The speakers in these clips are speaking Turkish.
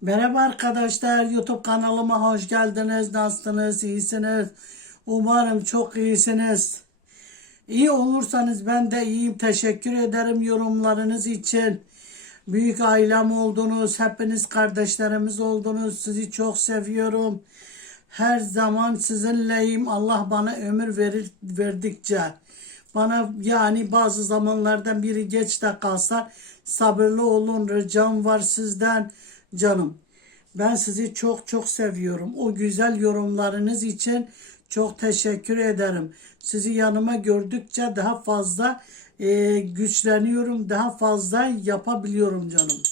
Merhaba arkadaşlar, YouTube kanalıma hoş geldiniz. Nasılsınız, iyisiniz? Umarım çok iyisiniz. İyi olursanız ben de iyiyim. Teşekkür ederim yorumlarınız için. Büyük ailem oldunuz, hepiniz kardeşlerimiz oldunuz. Sizi çok seviyorum. Her zaman sizinleyim. Allah bana ömür verir verdikçe. Bana yani bazı zamanlardan biri geç de kalsa sabırlı olun. Ricam var sizden canım. Ben sizi çok çok seviyorum. O güzel yorumlarınız için çok teşekkür ederim. Sizi yanıma gördükçe daha fazla e, güçleniyorum. Daha fazla yapabiliyorum canım.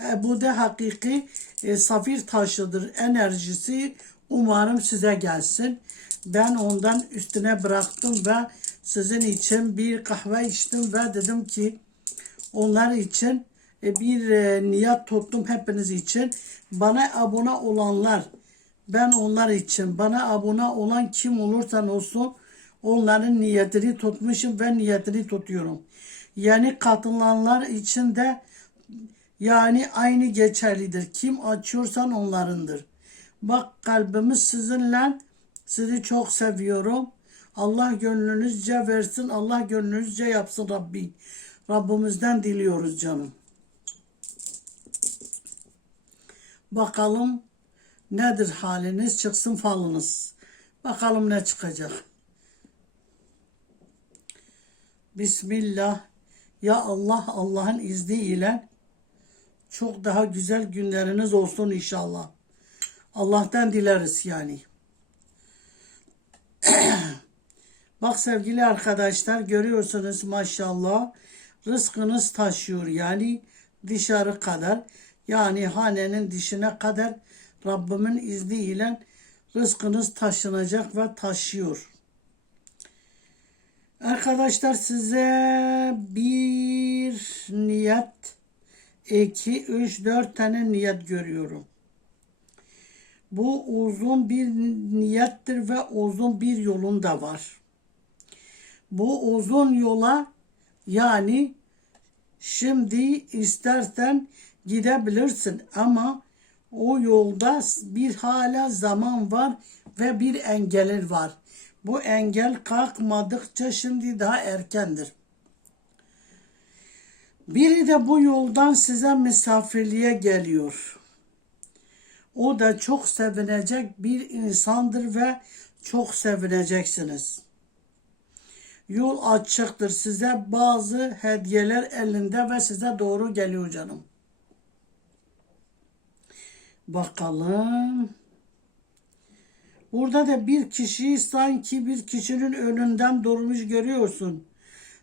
E, bu da hakiki e, safir taşıdır enerjisi. Umarım size gelsin. Ben ondan üstüne bıraktım ve sizin için bir kahve içtim ve dedim ki onlar için bir e, niyet tuttum hepiniz için. Bana abone olanlar, ben onlar için, bana abone olan kim olursan olsun onların niyetini tutmuşum ve niyetini tutuyorum. Yani katılanlar için de yani aynı geçerlidir. Kim açıyorsan onlarındır. Bak kalbimiz sizinle. Sizi çok seviyorum. Allah gönlünüzce versin. Allah gönlünüzce yapsın Rabbim. Rabbimizden diliyoruz canım. Bakalım nedir haliniz çıksın falınız. Bakalım ne çıkacak. Bismillah. Ya Allah Allah'ın izniyle çok daha güzel günleriniz olsun inşallah. Allah'tan dileriz yani. Bak sevgili arkadaşlar görüyorsunuz maşallah rızkınız taşıyor yani dışarı kadar yani hanenin dışına kadar Rabbimin izniyle rızkınız taşınacak ve taşıyor. Arkadaşlar size bir niyet, iki, üç, dört tane niyet görüyorum. Bu uzun bir niyettir ve uzun bir yolun da var. Bu uzun yola yani şimdi istersen gidebilirsin ama o yolda bir hala zaman var ve bir engelin var. Bu engel kalkmadıkça şimdi daha erkendir. Biri de bu yoldan size misafirliğe geliyor. O da çok sevinecek bir insandır ve çok sevineceksiniz. Yol açıktır size bazı hediyeler elinde ve size doğru geliyor canım. Bakalım. Burada da bir kişi sanki bir kişinin önünden durmuş görüyorsun.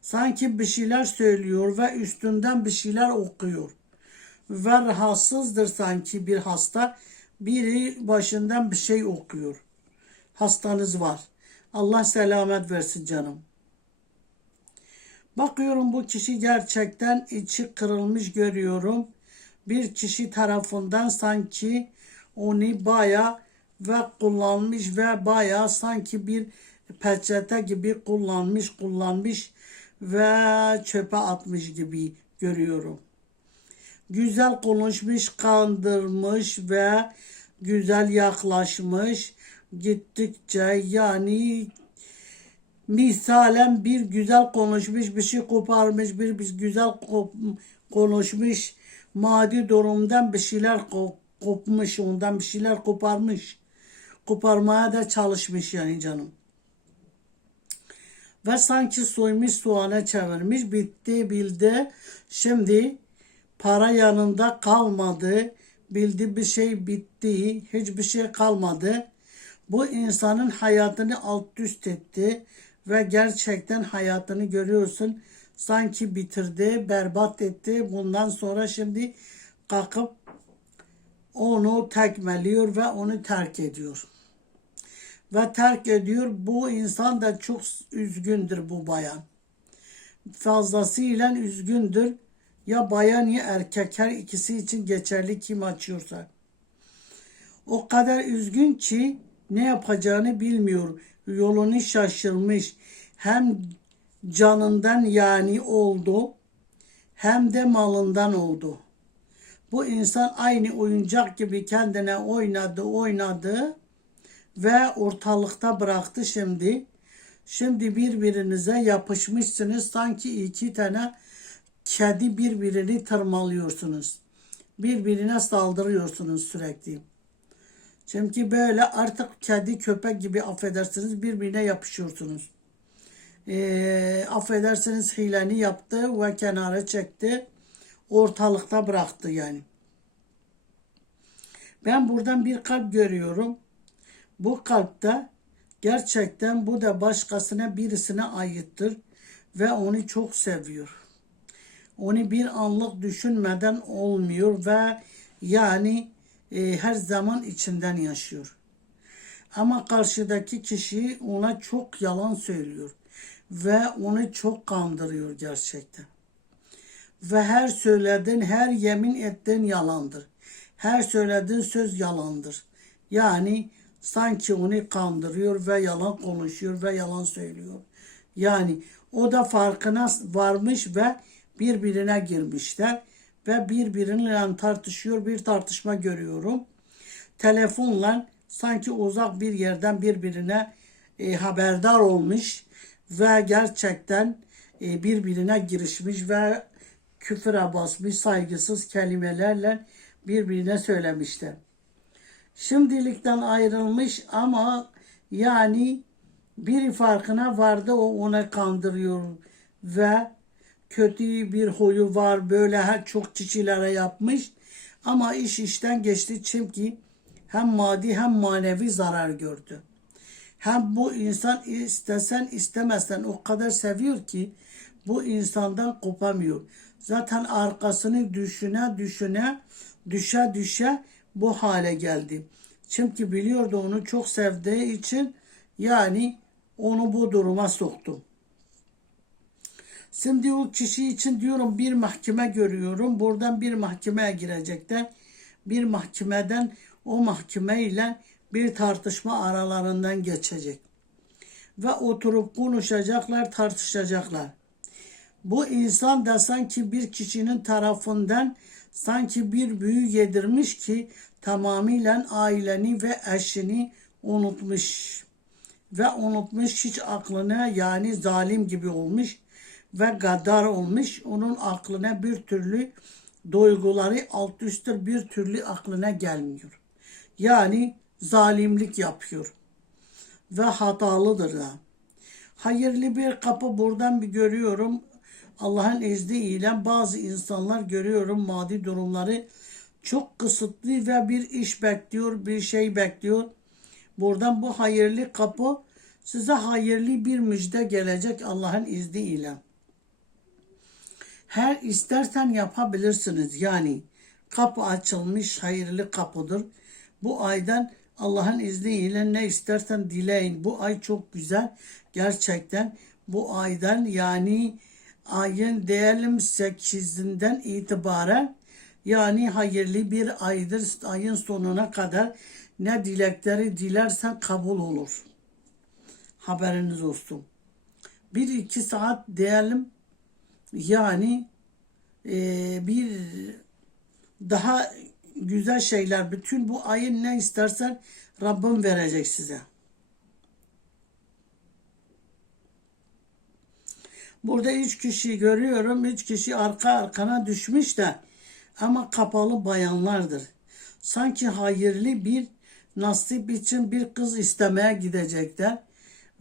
Sanki bir şeyler söylüyor ve üstünden bir şeyler okuyor. Ve rahatsızdır sanki bir hasta. Biri başından bir şey okuyor. Hastanız var. Allah selamet versin canım. Bakıyorum bu kişi gerçekten içi kırılmış görüyorum. Bir kişi tarafından sanki onu baya ve kullanmış ve baya sanki bir peçete gibi kullanmış kullanmış ve çöpe atmış gibi görüyorum. Güzel konuşmuş, kandırmış ve güzel yaklaşmış. Gittikçe yani misalen bir güzel konuşmuş, bir şey koparmış, bir, bir güzel konuşmuş, maddi durumdan bir şeyler ko- kopmuş, ondan bir şeyler koparmış. Koparmaya da çalışmış yani canım. Ve sanki soymuş soğana çevirmiş, bitti bildi. Şimdi para yanında kalmadı. Bildi bir şey bitti, hiçbir şey kalmadı. Bu insanın hayatını alt üst etti ve gerçekten hayatını görüyorsun sanki bitirdi, berbat etti. Bundan sonra şimdi kalkıp onu tekmeliyor ve onu terk ediyor. Ve terk ediyor. Bu insan da çok üzgündür bu bayan. Fazlasıyla üzgündür. Ya bayan ya erkek her ikisi için geçerli kim açıyorsa. O kadar üzgün ki ne yapacağını bilmiyor. Yolunu şaşırmış. Hem canından yani oldu hem de malından oldu. Bu insan aynı oyuncak gibi kendine oynadı, oynadı ve ortalıkta bıraktı şimdi. Şimdi birbirinize yapışmışsınız sanki iki tane kedi birbirini tırmalıyorsunuz. Birbirine saldırıyorsunuz sürekli. Çünkü böyle artık kedi köpek gibi affedersiniz birbirine yapışıyorsunuz. Ee, affedersiniz hileni yaptı ve kenara çekti. Ortalıkta bıraktı yani. Ben buradan bir kalp görüyorum. Bu kalpte gerçekten bu da başkasına birisine aittir ve onu çok seviyor. Onu bir anlık düşünmeden olmuyor ve yani e, her zaman içinden yaşıyor. Ama karşıdaki kişi ona çok yalan söylüyor ve onu çok kandırıyor gerçekten. Ve her söylediğin, her yemin ettiğin yalandır. Her söylediğin söz yalandır. Yani sanki onu kandırıyor ve yalan konuşuyor ve yalan söylüyor. Yani o da farkına varmış ve birbirine girmişler ve birbiriyle tartışıyor. Bir tartışma görüyorum. Telefonla sanki uzak bir yerden birbirine e, haberdar olmuş ve gerçekten e, birbirine girişmiş ve küfüre basmış saygısız kelimelerle birbirine söylemişler. Şimdilikten ayrılmış ama yani biri farkına vardı o ona kandırıyor ve kötü bir huyu var böyle her çok kişilere yapmış ama iş işten geçti çünkü hem maddi hem manevi zarar gördü. Hem bu insan istesen istemezsen o kadar seviyor ki bu insandan kopamıyor. Zaten arkasını düşüne düşüne düşe düşe bu hale geldi. Çünkü biliyordu onu çok sevdiği için yani onu bu duruma soktu. Şimdi o kişi için diyorum bir mahkeme görüyorum. Buradan bir mahkemeye girecekler. Bir mahkemeden o mahkeme ile bir tartışma aralarından geçecek. Ve oturup konuşacaklar, tartışacaklar. Bu insan da sanki bir kişinin tarafından sanki bir büyü yedirmiş ki tamamıyla aileni ve eşini unutmuş. Ve unutmuş hiç aklına yani zalim gibi olmuş ve gaddar olmuş. Onun aklına bir türlü duyguları alt üstür bir türlü aklına gelmiyor. Yani zalimlik yapıyor. Ve hatalıdır da. Hayırlı bir kapı buradan bir görüyorum. Allah'ın izniyle bazı insanlar görüyorum maddi durumları çok kısıtlı ve bir iş bekliyor, bir şey bekliyor. Buradan bu hayırlı kapı size hayırlı bir müjde gelecek Allah'ın izniyle. Her istersen yapabilirsiniz. Yani kapı açılmış hayırlı kapıdır. Bu aydan Allah'ın izniyle ne istersen dileyin. Bu ay çok güzel. Gerçekten bu aydan yani ayın diyelim 8'inden itibaren yani hayırlı bir aydır ayın sonuna kadar ne dilekleri dilersen kabul olur. Haberiniz olsun. Bir iki saat diyelim yani e, bir daha güzel şeyler bütün bu ayın ne istersen Rabbim verecek size. Burada üç kişi görüyorum. Üç kişi arka arkana düşmüş de ama kapalı bayanlardır. Sanki hayırlı bir nasip için bir kız istemeye gidecekler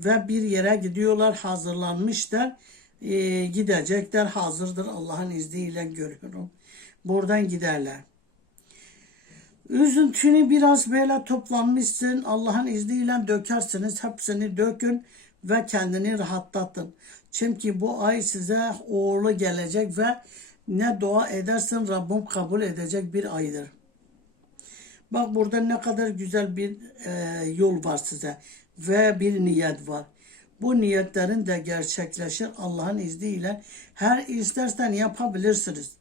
ve bir yere gidiyorlar hazırlanmışlar e, gidecekler hazırdır Allah'ın izniyle görüyorum. Buradan giderler. Üzüntünü biraz böyle toplanmışsın. Allah'ın izniyle dökersiniz. Hepsini dökün ve kendini rahatlatın. Çünkü bu ay size uğurlu gelecek ve ne dua edersin Rabbim kabul edecek bir aydır. Bak burada ne kadar güzel bir e, yol var size ve bir niyet var. Bu niyetlerin de gerçekleşir Allah'ın izniyle. Her istersen yapabilirsiniz.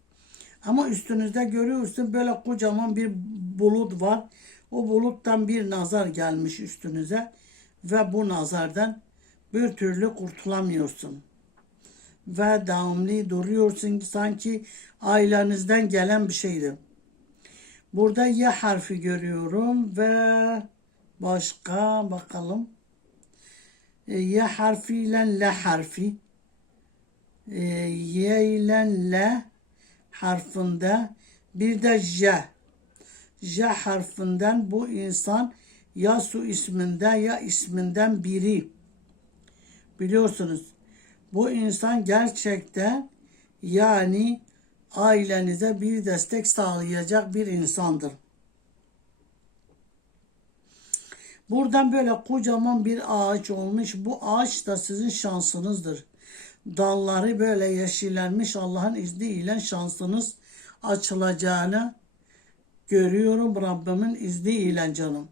Ama üstünüzde görüyorsun böyle kocaman bir bulut var. O buluttan bir nazar gelmiş üstünüze ve bu nazardan bir türlü kurtulamıyorsun. Ve devamlı duruyorsun sanki ailenizden gelen bir şeydi. Burada Y harfi görüyorum ve başka bakalım. E, Y harfi ile L harfi. E, Y ile L harfinde bir de J. J harfinden bu insan ya su isminde ya isminden biri. Biliyorsunuz bu insan gerçekten yani ailenize bir destek sağlayacak bir insandır. Buradan böyle kocaman bir ağaç olmuş. Bu ağaç da sizin şansınızdır. Dalları böyle yeşillenmiş Allah'ın izniyle şansınız açılacağını görüyorum Rabbimin izniyle canım.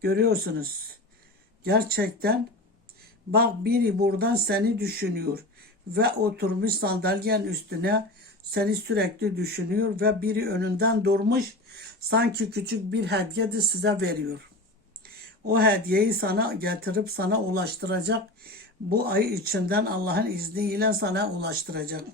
Görüyorsunuz. Gerçekten bak biri buradan seni düşünüyor ve oturmuş sandalyenin üstüne seni sürekli düşünüyor ve biri önünden durmuş sanki küçük bir hediye de size veriyor. O hediyeyi sana getirip sana ulaştıracak. Bu ay içinden Allah'ın izniyle sana ulaştıracak.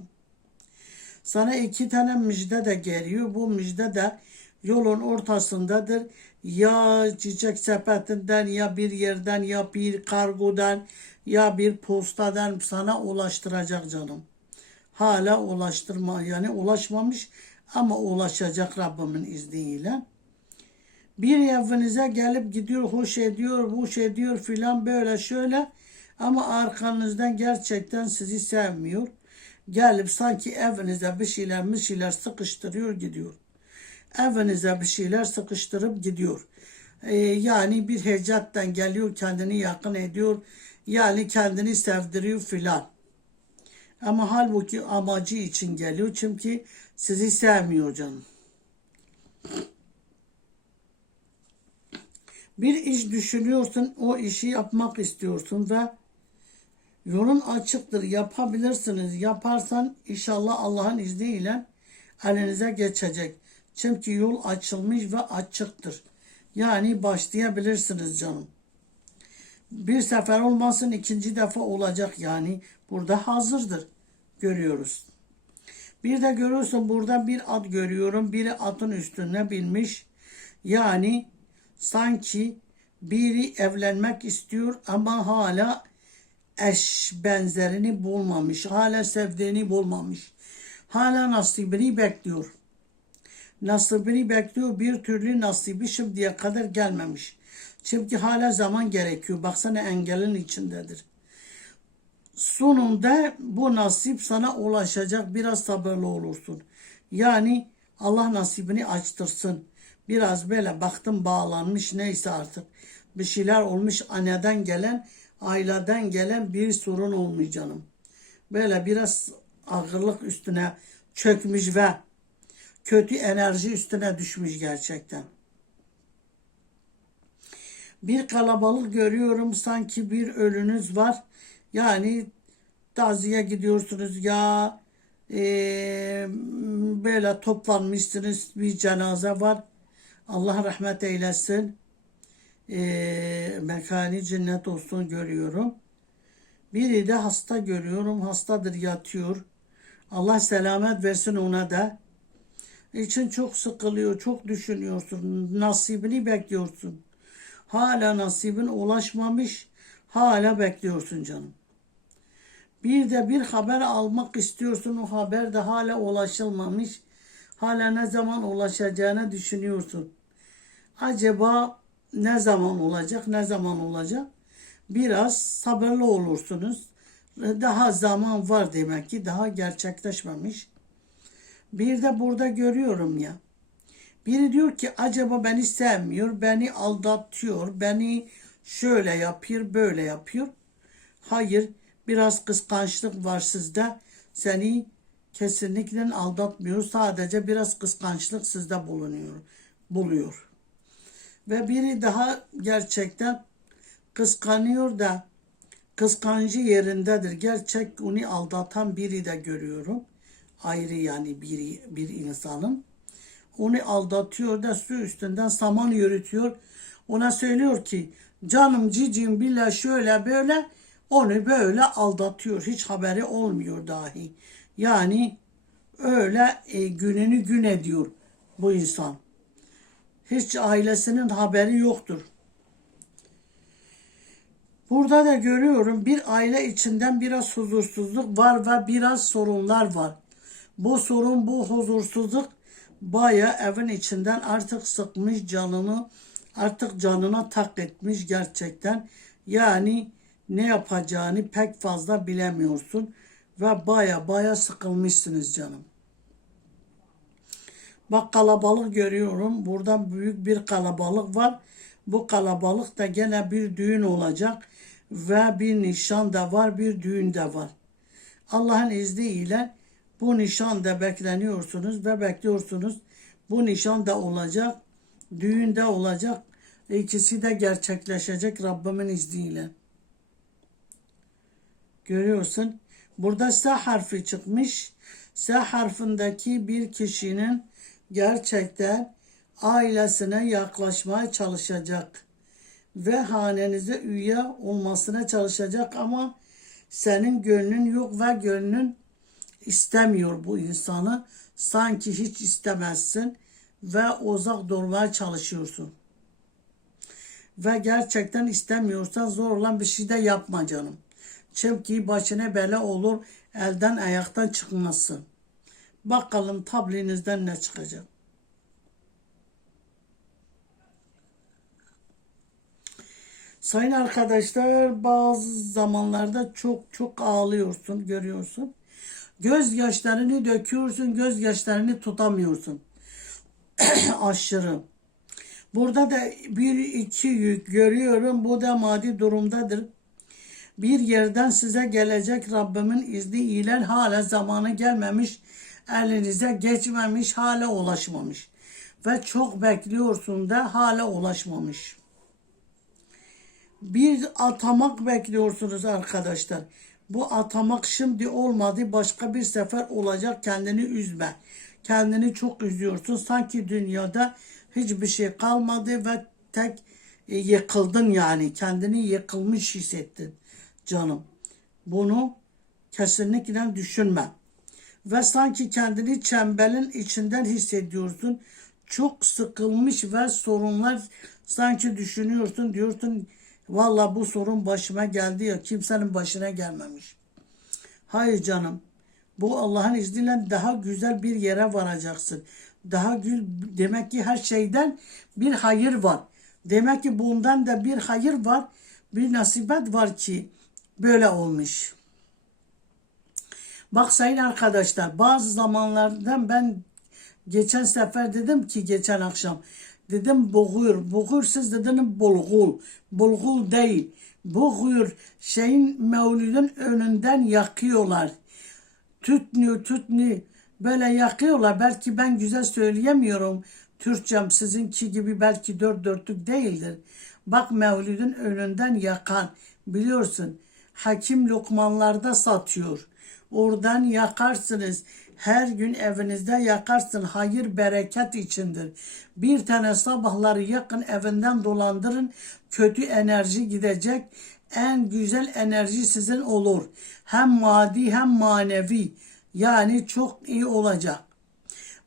Sana iki tane müjde de geliyor. Bu müjde de yolun ortasındadır. Ya çiçek sepetinden ya bir yerden ya bir kargodan ya bir postadan sana ulaştıracak canım. Hala ulaştırma yani ulaşmamış ama ulaşacak Rabbimin izniyle. Bir evinize gelip gidiyor, hoş ediyor, hoş ediyor filan böyle şöyle ama arkanızdan gerçekten sizi sevmiyor. Gelip sanki evinize bir şeyler bir şeyler sıkıştırıyor gidiyor. Evinize bir şeyler sıkıştırıp gidiyor. Ee, yani bir hecattan geliyor kendini yakın ediyor. Yani kendini sevdiriyor filan. Ama halbuki amacı için geliyor çünkü sizi sevmiyor canım. Bir iş düşünüyorsun, o işi yapmak istiyorsun ve yolun açıktır, yapabilirsiniz. Yaparsan inşallah Allah'ın izniyle elinize geçecek. Çünkü yol açılmış ve açıktır. Yani başlayabilirsiniz canım. Bir sefer olmasın ikinci defa olacak yani. Burada hazırdır. Görüyoruz. Bir de görüyorsun burada bir at görüyorum. Biri atın üstüne binmiş. Yani sanki biri evlenmek istiyor ama hala eş benzerini bulmamış. Hala sevdiğini bulmamış. Hala nasibini bekliyor. Nasibini bekliyor. Bir türlü nasibi şimdiye kadar gelmemiş. Çünkü hala zaman gerekiyor. Baksana engelin içindedir. Sonunda bu nasip sana ulaşacak. Biraz sabırlı olursun. Yani Allah nasibini açtırsın. Biraz böyle baktım bağlanmış neyse artık. Bir şeyler olmuş anneden gelen, aileden gelen bir sorun olmuş canım. Böyle biraz ağırlık üstüne çökmüş ve kötü enerji üstüne düşmüş gerçekten. Bir kalabalık görüyorum sanki bir ölünüz var. Yani taziye gidiyorsunuz ya e, böyle toplanmışsınız bir cenaze var. Allah rahmet eylesin. E, mekani cennet olsun görüyorum. Biri de hasta görüyorum. Hastadır yatıyor. Allah selamet versin ona da. İçin çok sıkılıyor, çok düşünüyorsun. Nasibini bekliyorsun. Hala nasibin ulaşmamış. Hala bekliyorsun canım. Bir de bir haber almak istiyorsun. O haber de hala ulaşılmamış. Hala ne zaman ulaşacağını düşünüyorsun. Acaba ne zaman olacak, ne zaman olacak? Biraz sabırlı olursunuz. Daha zaman var demek ki daha gerçekleşmemiş. Bir de burada görüyorum ya. Biri diyor ki acaba beni sevmiyor, beni aldatıyor, beni şöyle yapıyor, böyle yapıyor. Hayır, biraz kıskançlık var sizde. Seni kesinlikle aldatmıyor. Sadece biraz kıskançlık sizde bulunuyor, buluyor. Ve biri daha gerçekten kıskanıyor da kıskancı yerindedir. Gerçek onu aldatan biri de görüyorum. Ayrı yani biri, bir insanın. Onu aldatıyor da su üstünden saman yürütüyor. Ona söylüyor ki canım cicim bile şöyle böyle onu böyle aldatıyor. Hiç haberi olmuyor dahi. Yani öyle e, gününü gün ediyor bu insan. Hiç ailesinin haberi yoktur. Burada da görüyorum bir aile içinden biraz huzursuzluk var ve biraz sorunlar var. Bu sorun, bu huzursuzluk baya evin içinden artık sıkmış canını, artık canına tak etmiş gerçekten. Yani ne yapacağını pek fazla bilemiyorsun ve baya baya sıkılmışsınız canım. Bak kalabalık görüyorum. Burada büyük bir kalabalık var. Bu kalabalık da gene bir düğün olacak ve bir nişan da var, bir düğün de var. Allah'ın izniyle bu nişan da bekleniyorsunuz ve bekliyorsunuz. Bu nişan da olacak, düğün de olacak. İkisi de gerçekleşecek Rabbimin izniyle. Görüyorsun. Burada S harfi çıkmış. S harfindeki bir kişinin gerçekten ailesine yaklaşmaya çalışacak ve hanenize üye olmasına çalışacak ama senin gönlün yok ve gönlün istemiyor bu insanı. Sanki hiç istemezsin ve uzak durmaya çalışıyorsun. Ve gerçekten istemiyorsan zorla bir şey de yapma canım. Çünkü başına bela olur, elden ayaktan çıkmasın. Bakalım tablinizden ne çıkacak. Sayın arkadaşlar bazı zamanlarda çok çok ağlıyorsun görüyorsun. Gözyaşlarını döküyorsun gözyaşlarını tutamıyorsun. Aşırı. Burada da bir iki yük görüyorum. Bu da maddi durumdadır. Bir yerden size gelecek Rabbimin izniyle hala zamanı gelmemiş. Elinize geçmemiş, hala ulaşmamış. Ve çok bekliyorsun da hala ulaşmamış bir atamak bekliyorsunuz arkadaşlar. Bu atamak şimdi olmadı. Başka bir sefer olacak. Kendini üzme. Kendini çok üzüyorsun. Sanki dünyada hiçbir şey kalmadı ve tek e, yıkıldın yani. Kendini yıkılmış hissettin canım. Bunu kesinlikle düşünme. Ve sanki kendini çemberin içinden hissediyorsun. Çok sıkılmış ve sorunlar sanki düşünüyorsun diyorsun Valla bu sorun başıma geldi ya kimsenin başına gelmemiş. Hayır canım. Bu Allah'ın izniyle daha güzel bir yere varacaksın. Daha gül demek ki her şeyden bir hayır var. Demek ki bundan da bir hayır var. Bir nasibet var ki böyle olmuş. Bak sayın arkadaşlar bazı zamanlardan ben geçen sefer dedim ki geçen akşam Dedim boğur. Boğur siz dediniz bulgul. Bulgul değil. Boğur şeyin mevlidin önünden yakıyorlar. Tütnü tütnü böyle yakıyorlar. Belki ben güzel söyleyemiyorum. Türkçem sizinki gibi belki dört dörtlük değildir. Bak mevlidin önünden yakan biliyorsun. Hakim lokmanlarda satıyor. Oradan yakarsınız. Her gün evinizde yakarsın. Hayır bereket içindir. Bir tane sabahları yakın evinden dolandırın. Kötü enerji gidecek. En güzel enerji sizin olur. Hem maddi hem manevi. Yani çok iyi olacak.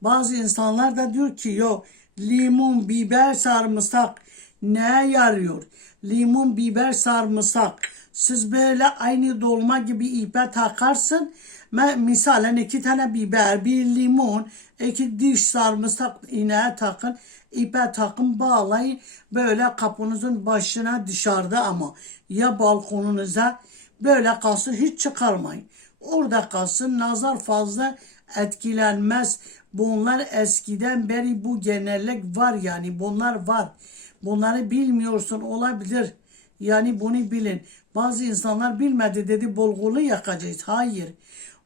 Bazı insanlar da diyor ki yok limon, biber, sarımsak neye yarıyor? Limon, biber, sarımsak. Siz böyle aynı dolma gibi ipe takarsın Misalen iki tane biber, bir limon, iki diş sarımsak ineğe takın. ipe takın bağlayın. Böyle kapınızın başına dışarıda ama ya balkonunuza böyle kalsın hiç çıkarmayın. Orada kalsın nazar fazla etkilenmez. Bunlar eskiden beri bu genellik var yani bunlar var. Bunları bilmiyorsun olabilir. Yani bunu bilin. Bazı insanlar bilmedi dedi bulgulu yakacağız. Hayır.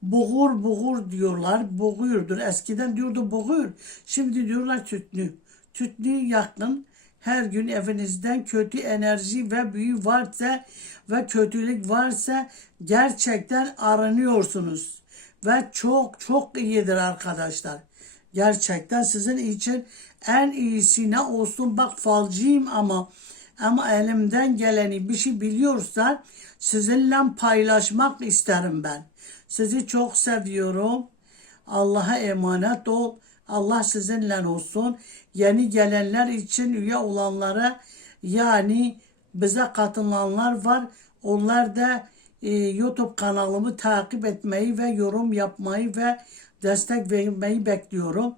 Buğur buğur diyorlar. Buğurdur. Eskiden diyordu buğur. Şimdi diyorlar tütnü. Tütnü yakın. Her gün evinizden kötü enerji ve büyü varsa ve kötülük varsa gerçekten aranıyorsunuz. Ve çok çok iyidir arkadaşlar. Gerçekten sizin için en iyisi ne olsun bak falcıyım ama ama elimden geleni bir şey biliyorsa sizinle paylaşmak isterim ben. Sizi çok seviyorum. Allah'a emanet ol. Allah sizinle olsun. Yeni gelenler için üye olanlara yani bize katılanlar var. Onlar da e, YouTube kanalımı takip etmeyi ve yorum yapmayı ve destek vermeyi bekliyorum.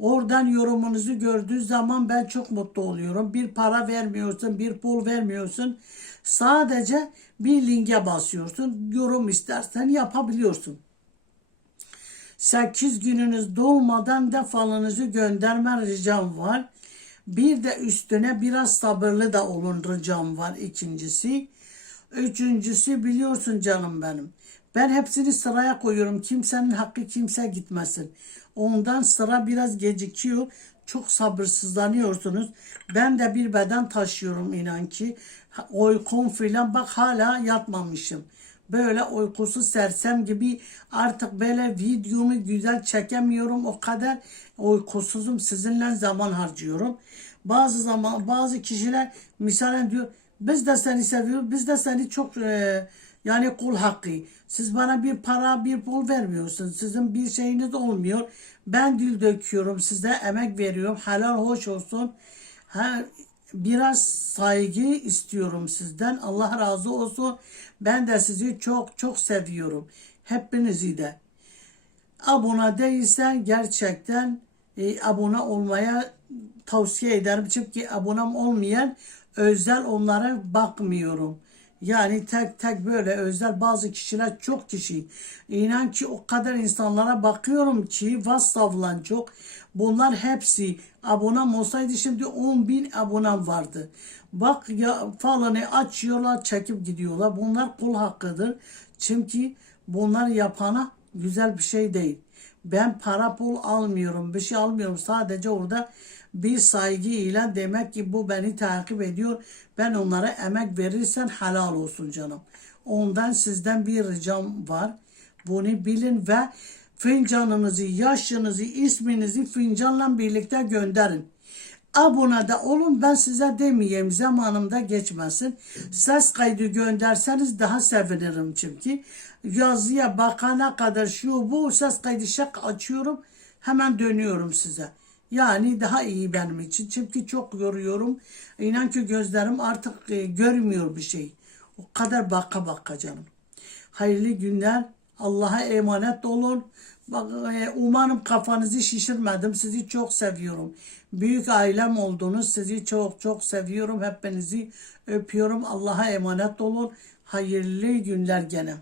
Oradan yorumunuzu gördüğü zaman ben çok mutlu oluyorum. Bir para vermiyorsun, bir pul vermiyorsun. Sadece bir linke basıyorsun. Yorum istersen yapabiliyorsun. 8 gününüz dolmadan da falınızı gönderme ricam var. Bir de üstüne biraz sabırlı da olun ricam var ikincisi. Üçüncüsü biliyorsun canım benim. Ben hepsini sıraya koyuyorum. Kimsenin hakkı kimse gitmesin. Ondan sıra biraz gecikiyor. Çok sabırsızlanıyorsunuz. Ben de bir beden taşıyorum inan ki. Uykum filan bak hala yatmamışım. Böyle uykusuz sersem gibi artık böyle videomu güzel çekemiyorum. O kadar uykusuzum. Sizinle zaman harcıyorum. Bazı zaman bazı kişiler misalen diyor biz de seni seviyoruz. Biz de seni çok e, yani kul hakkı. Siz bana bir para bir pul vermiyorsunuz. Sizin bir şeyiniz olmuyor. Ben dil döküyorum size emek veriyorum. Helal hoş olsun. Ha, biraz saygı istiyorum sizden. Allah razı olsun. Ben de sizi çok çok seviyorum. Hepinizi de. Abone değilsen gerçekten e, abone olmaya tavsiye ederim. Çünkü abonem olmayan özel onlara bakmıyorum. Yani tek tek böyle özel bazı kişiler çok kişi. İnan ki o kadar insanlara bakıyorum ki WhatsApp'la çok. Bunlar hepsi abonem olsaydı şimdi 10 bin abonem vardı. Bak ya falanı açıyorlar çekip gidiyorlar. Bunlar kul hakkıdır. Çünkü bunlar yapana güzel bir şey değil. Ben para pul almıyorum, bir şey almıyorum. Sadece orada bir saygı ile demek ki bu beni takip ediyor. Ben onlara emek verirsen helal olsun canım. Ondan sizden bir ricam var. Bunu bilin ve fincanınızı, yaşınızı, isminizi fincanla birlikte gönderin. Abone de olun ben size demeyeyim zamanımda geçmesin. Ses kaydı gönderseniz daha sevinirim çünkü. Yazıya bakana kadar şu bu ses kaydı şak açıyorum hemen dönüyorum size. Yani daha iyi benim için. Çünkü çok yoruyorum. İnan ki gözlerim artık e, görmüyor bir şey. O kadar baka baka canım. Hayırlı günler. Allah'a emanet olun. Bak, e, umarım kafanızı şişirmedim. Sizi çok seviyorum. Büyük ailem oldunuz. Sizi çok çok seviyorum. Hepinizi öpüyorum. Allah'a emanet olun. Hayırlı günler gene.